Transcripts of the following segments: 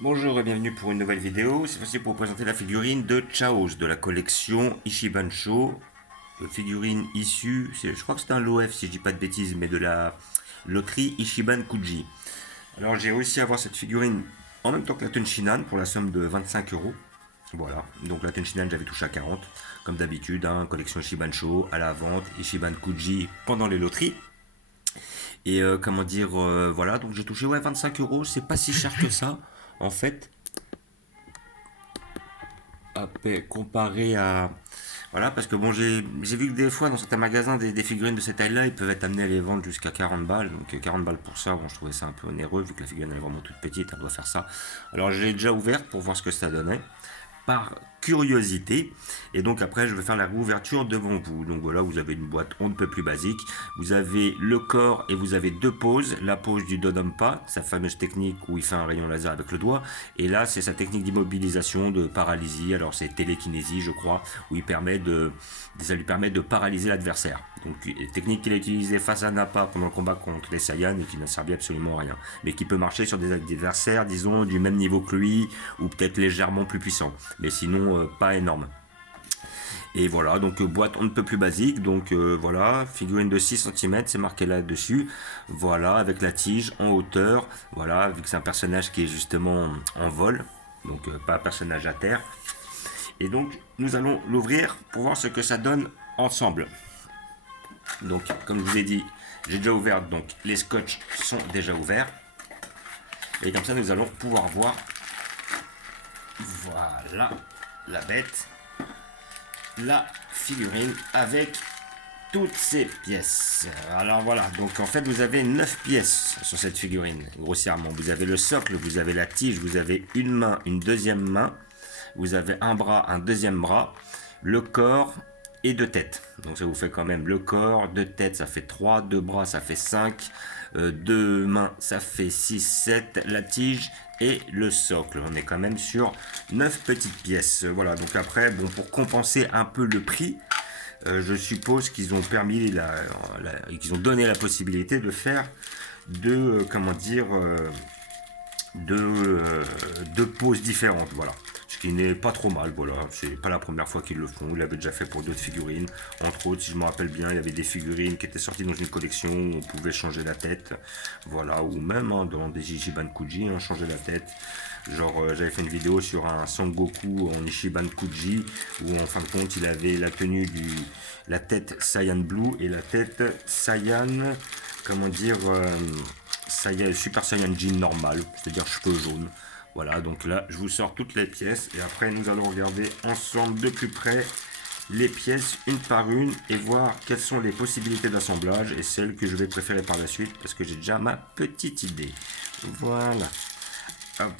Bonjour et bienvenue pour une nouvelle vidéo. C'est fois-ci pour vous présenter la figurine de Chaos de la collection Ishibansho. Figurine issue, je crois que c'est un LOF si je dis pas de bêtises, mais de la loterie Ishiban Kuji. Alors j'ai réussi à avoir cette figurine en même temps que la Tenshinhan pour la somme de 25 euros. Voilà, donc la Tenshinhan j'avais touché à 40, comme d'habitude, hein, collection Ishibansho à la vente, Ishiban Kuji pendant les loteries. Et comment dire, voilà, donc j'ai touché 25 euros, c'est pas si cher que ça en fait. Comparé à. Voilà, parce que bon, j'ai vu que des fois dans certains magasins, des figurines de cette taille-là, ils peuvent être amenés à les vendre jusqu'à 40 balles. Donc 40 balles pour ça, bon, je trouvais ça un peu onéreux, vu que la figurine elle est vraiment toute petite, elle doit faire ça. Alors j'ai déjà ouverte pour voir ce que ça donnait, par curiosité. Et donc après, je vais faire la réouverture devant vous. Donc voilà, vous avez une boîte on ne peut plus basique. Vous avez le corps et vous avez deux poses. La pose du Dodonpa, sa fameuse technique où il fait un rayon laser avec le doigt. Et là, c'est sa technique d'immobilisation, de paralysie. Alors c'est télékinésie, je crois, où ça lui permet de paralyser l'adversaire. Donc technique qu'il a utilisée face à Nappa pendant le combat contre les Saiyans et qui n'a servi absolument à rien. Mais qui peut marcher sur des adversaires, disons, du même niveau que lui, ou peut-être légèrement plus puissants. Mais sinon, pas énorme. Et voilà, donc boîte on ne peut plus basique, donc voilà, figurine de 6 cm, c'est marqué là-dessus, voilà, avec la tige en hauteur, voilà, vu que c'est un personnage qui est justement en vol, donc pas un personnage à terre. Et donc nous allons l'ouvrir pour voir ce que ça donne ensemble. Donc comme je vous ai dit, j'ai déjà ouvert, donc les scotch sont déjà ouverts. Et comme ça nous allons pouvoir voir, voilà, la bête, la figurine avec toutes ces pièces. Alors voilà, donc en fait vous avez 9 pièces sur cette figurine, grossièrement. Vous avez le socle, vous avez la tige, vous avez une main, une deuxième main, vous avez un bras, un deuxième bras, le corps et deux têtes. Donc ça vous fait quand même le corps, deux têtes ça fait 3, deux bras ça fait 5, deux mains ça fait 6, 7, la tige et le socle. On est quand même sur 9 petites pièces. Voilà, donc après, bon, pour compenser un peu le prix, je suppose qu'ils ont permis qu'ils ont donné la possibilité de faire comment dire, deux poses différentes, voilà. Ce qui n'est pas trop mal, voilà. C'est pas la première fois qu'ils le font. Ils l'avaient déjà fait pour d'autres figurines. Entre autres, si je me rappelle bien, il y avait des figurines qui étaient sorties dans une collection où on pouvait changer la tête, voilà, ou même hein, dans des Ichiban Kuji, hein, changer la tête. Genre, j'avais fait une vidéo sur un Sangoku en Ichiban Kuji où en fin de compte, il avait la tête Saiyan Blue et la tête Saiyan, comment dire, Super Saiyan Jean normal, c'est-à-dire cheveux jaunes. Voilà, donc là, je vous sors toutes les pièces et après, nous allons regarder ensemble de plus près les pièces une par une et voir quelles sont les possibilités d'assemblage et celles que je vais préférer par la suite parce que j'ai déjà ma petite idée. Voilà. Hop.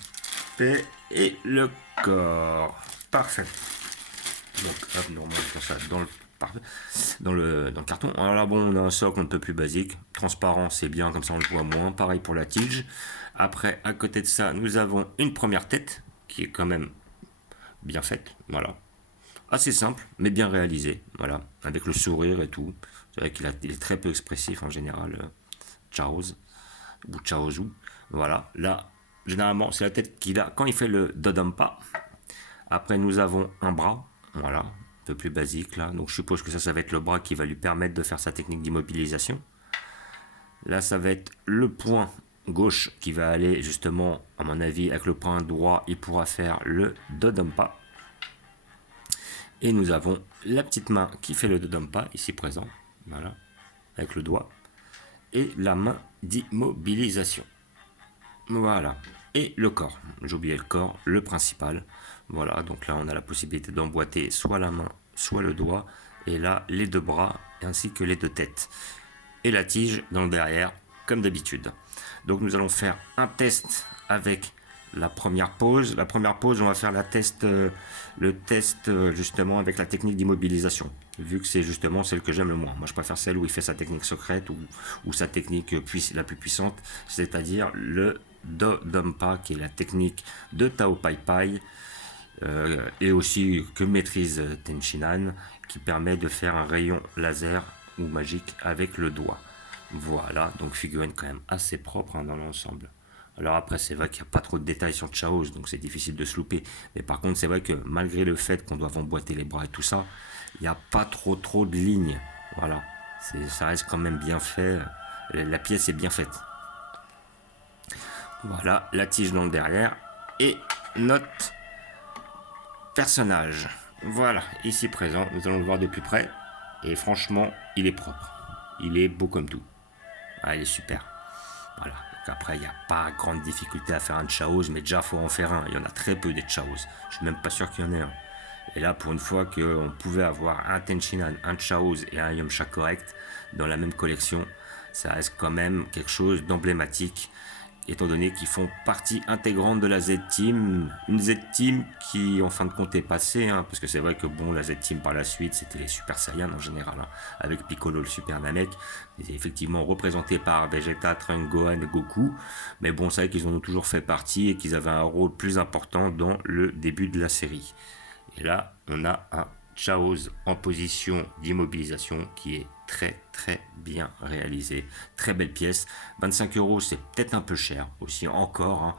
Et le corps. Parfait. Donc, hop, nous remettons ça dans le carton. Alors là, bon, on a un socle un peu plus basique. Transparent, c'est bien, comme ça on le voit moins. Pareil pour la tige. Après, à côté de ça, nous avons une première tête qui est quand même bien faite. Voilà. Assez simple, mais bien réalisé. Voilà. Avec le sourire et tout. C'est vrai il est très peu expressif en général. Chaoz. Ou Chaozu. Voilà. Là, généralement, c'est la tête qu'il a quand il fait le Dodampa. Après, nous avons un bras. Voilà, un peu plus basique là. Donc je suppose que ça va être le bras qui va lui permettre de faire sa technique d'immobilisation. Là, ça va être le poing gauche qui va aller justement, à mon avis, avec le poing droit, il pourra faire le Dodampa. Et nous avons la petite main qui fait le Dodampa, ici présent, voilà, avec le doigt. Et la main d'immobilisation. Voilà. Et le corps. J'ai oublié le corps, le principal. Voilà, donc là on a la possibilité d'emboîter soit la main, soit le doigt. Et là, les deux bras, ainsi que les deux têtes. Et la tige dans le derrière, comme d'habitude. Donc nous allons faire un test avec la première pose. La première pose, on va faire le test justement avec la technique d'immobilisation. Vu que c'est justement celle que j'aime le moins. Moi je préfère celle où il fait sa technique secrète ou sa technique la plus puissante, c'est-à-dire le Dodampa, qui est la technique de Tao Pai Pai, et aussi que maîtrise Tenshinhan, qui permet de faire un rayon laser ou magique avec le doigt. Voilà, donc figurine quand même assez propre hein, dans l'ensemble. Alors après, c'est vrai qu'il n'y a pas trop de détails sur Chaos, donc c'est difficile de se louper. Mais par contre, c'est vrai que malgré le fait qu'on doit emboîter les bras et tout ça, il n'y a pas trop de lignes. Voilà, ça reste quand même bien fait. La pièce est bien faite. Voilà, la tige dans le derrière et notre personnage. Voilà, ici présent, nous allons le voir de plus près. Et franchement, il est propre. Il est beau comme tout. Ah, il est super. Voilà. Donc après, il n'y a pas grande difficulté à faire un Chaos, mais déjà, il faut en faire un. Il y en a très peu des Chaos. Je suis même pas sûr qu'il y en ait un. Et là, pour une fois qu'on pouvait avoir un Tenchinan, un Chaos et un Yamcha correct dans la même collection, ça reste quand même quelque chose d'emblématique, étant donné qu'ils font partie intégrante de la Z-Team. Une Z-Team qui, en fin de compte, est passée, hein, parce que c'est vrai que bon, la Z-Team par la suite, c'était les Super Saiyans en général, hein, avec Piccolo, le Super Namek, effectivement représentés par Vegeta, Trunks, Gohan et Goku. Mais bon, c'est vrai qu'ils en ont toujours fait partie et qu'ils avaient un rôle plus important dans le début de la série. Et là, on a un Chaos en position d'immobilisation qui est très bien réalisé. Très belle pièce. 25 euros, c'est peut-être un peu cher aussi encore. Hein.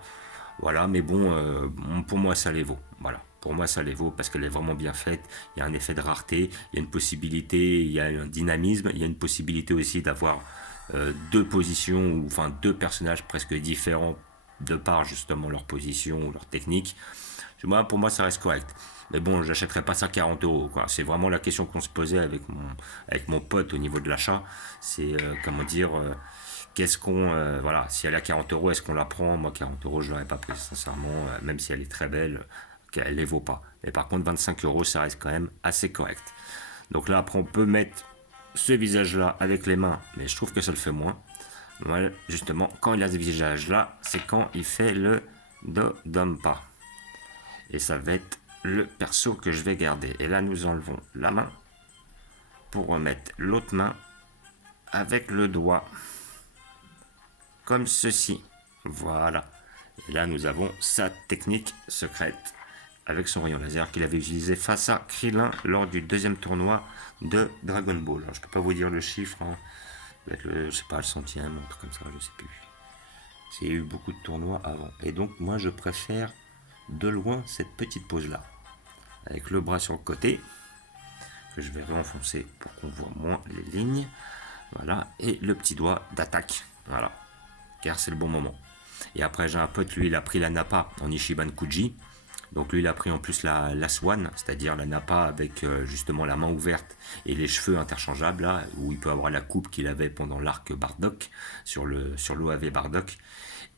Voilà, mais bon, pour moi, ça les vaut. Voilà. Pour moi, ça les vaut parce qu'elle est vraiment bien faite. Il y a un effet de rareté, il y a une possibilité, il y a un dynamisme, il y a une possibilité aussi d'avoir deux positions, ou enfin deux personnages presque différents de par justement leur position ou leur technique. Moi, pour moi, ça reste correct. Mais bon, j'achèterais pas ça 40 euros. C'est vraiment la question qu'on se posait avec mon pote au niveau de l'achat. C'est, comment dire, qu'est-ce qu'on. Voilà, si elle est à 40 euros, est-ce qu'on la prend? Moi, 40 euros, je l'aurais pas pris, sincèrement. Même si elle est très belle, elle les vaut pas. Mais par contre, 25 euros, ça reste quand même assez correct. Donc là, après, on peut mettre ce visage-là avec les mains, mais je trouve que ça le fait moins. Voilà, justement, quand il a ce visage-là, c'est quand il fait le Dodonpa. Et ça va être le perso que je vais garder. Et là, nous enlevons la main pour remettre l'autre main avec le doigt. Comme ceci. Voilà. Et là, nous avons sa technique secrète avec son rayon laser qu'il avait utilisé face à Krillin lors du deuxième tournoi de Dragon Ball. Alors, je peux pas vous dire le chiffre. Hein. Peut-être le, je sais pas, le centième, un truc comme ça, je sais plus. Il y a eu beaucoup de tournois avant. Et donc, moi, je préfère de loin cette petite pose là avec le bras sur le côté que je vais réenfoncer pour qu'on voit moins les lignes, voilà, et le petit doigt d'attaque, voilà, car c'est le bon moment. Et après, j'ai un pote, lui il a pris la Nappa en Ichiban Kuji, donc lui il a pris en plus la Swan, c'est-à-dire la Nappa avec justement la main ouverte et les cheveux interchangeables là, où il peut avoir la coupe qu'il avait pendant l'arc Bardock sur l'OAV Bardock.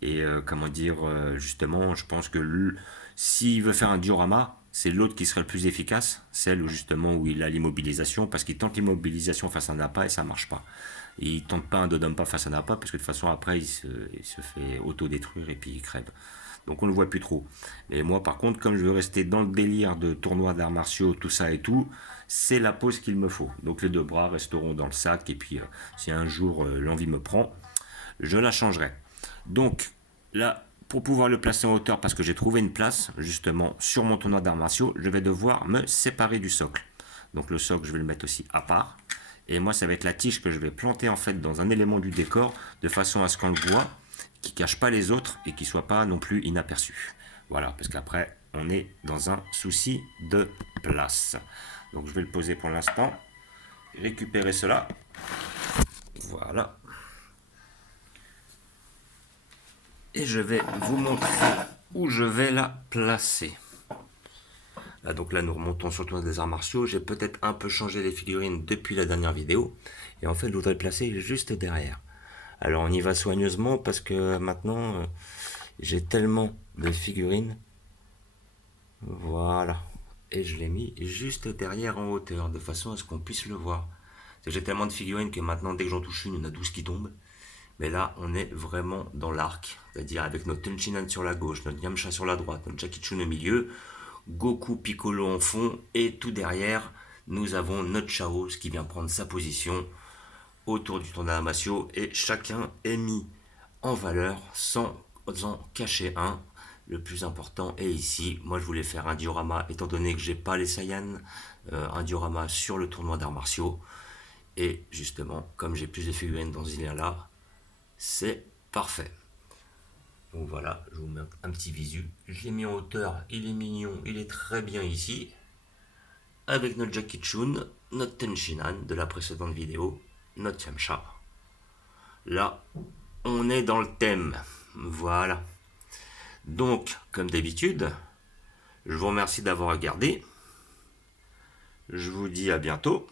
Et comment dire, justement, je pense que s'il veut faire un diorama, c'est l'autre qui serait le plus efficace, celle où justement où il a l'immobilisation, parce qu'il tente l'immobilisation face à un Nappa et ça marche pas. Et il tente pas un Dodonpa face à un Nappa, parce que de toute façon après il se fait auto-détruire et puis il crève. Donc on le voit plus trop. Et moi par contre, comme je veux rester dans le délire de tournoi d'arts martiaux, tout ça et tout, c'est la pose qu'il me faut. Donc les deux bras resteront dans le sac, et puis si un jour l'envie me prend, je la changerai. Donc là, pour pouvoir le placer en hauteur, parce que j'ai trouvé une place justement sur mon tournoi d'arts martiaux, je vais devoir me séparer du socle. Donc le socle, je vais le mettre aussi à part. Et moi, ça va être la tige que je vais planter en fait dans un élément du décor, de façon à ce qu'on le voit, qui cache pas les autres et qui soit pas non plus inaperçu. Voilà, parce qu'après, on est dans un souci de place. Donc je vais le poser pour l'instant, récupérer cela. Voilà. Et je vais vous montrer où je vais la placer. Là, donc là, nous remontons sur le tournoi des arts martiaux. J'ai peut-être un peu changé les figurines depuis la dernière vidéo. Et en fait, je voudrais le placer juste derrière. Alors, on y va soigneusement parce que maintenant, j'ai tellement de figurines. Voilà. Et je l'ai mis juste derrière en hauteur, de façon à ce qu'on puisse le voir. J'ai tellement de figurines que maintenant, dès que j'en touche une, il y en a 12 qui tombent. Mais là, on est vraiment dans l'arc, c'est-à-dire avec notre Tenchinan sur la gauche, notre Yamcha sur la droite, notre Jakichun au milieu, Goku Piccolo en fond, et tout derrière, nous avons notre Chaos qui vient prendre sa position autour du tournoi Damasio, et chacun est mis en valeur sans en cacher un. Le plus important est ici. Moi, je voulais faire un diorama, étant donné que j'ai pas les Saiyans, un diorama sur le tournoi d'arts martiaux. Et justement, comme j'ai plus de figurines dans ce lien-là, c'est parfait. Donc voilà, je vous mets un petit visu. Je l'ai mis en hauteur, il est mignon, il est très bien ici. Avec notre Jackie Chun, notre Tenshinhan de la précédente vidéo, notre Yamcha. Là, on est dans le thème. Voilà. Donc, comme d'habitude, je vous remercie d'avoir regardé. Je vous dis à bientôt.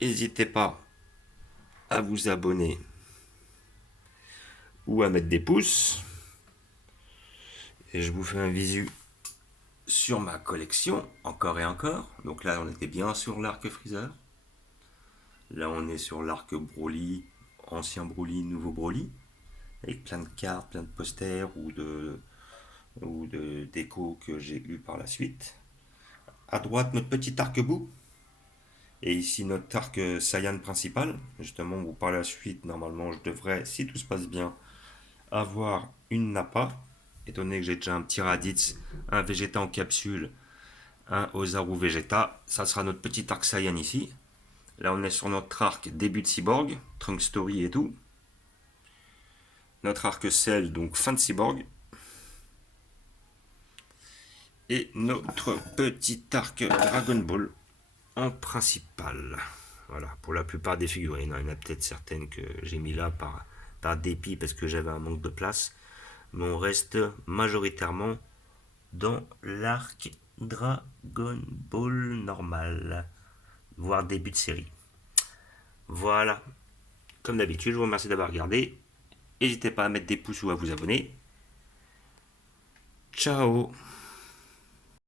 N'hésitez pas à vous abonner ou à mettre des pouces. Et je vous fais un visu sur ma collection, encore et encore. Donc là, on était bien sur l'arc Freezer. Là, on est sur l'arc Broly, ancien Broly, nouveau Broly. Avec plein de cartes, plein de posters ou de déco que j'ai eu par la suite. À droite, notre petit arc-bout. Et ici, notre arc Saiyan principal. Justement, où par la suite, normalement, je devrais, si tout se passe bien, avoir une Nappa. Étant donné que j'ai déjà un petit Raditz, un Vegeta en capsule, un Ozaru Vegeta. Ça sera notre petit arc Saiyan ici. Là, on est sur notre arc début de Cyborg, Trunk Story et tout. Notre arc Cell, donc fin de Cyborg. Et notre petit arc Dragon Ball en principal. Voilà, pour la plupart des figurines. Il y en a peut-être certaines que j'ai mis là par dépit parce que j'avais un manque de place. Mais on reste majoritairement dans l'arc Dragon Ball normal, voire début de série. Voilà, comme d'habitude, je vous remercie d'avoir regardé. N'hésitez pas à mettre des pouces ou à vous abonner. Ciao.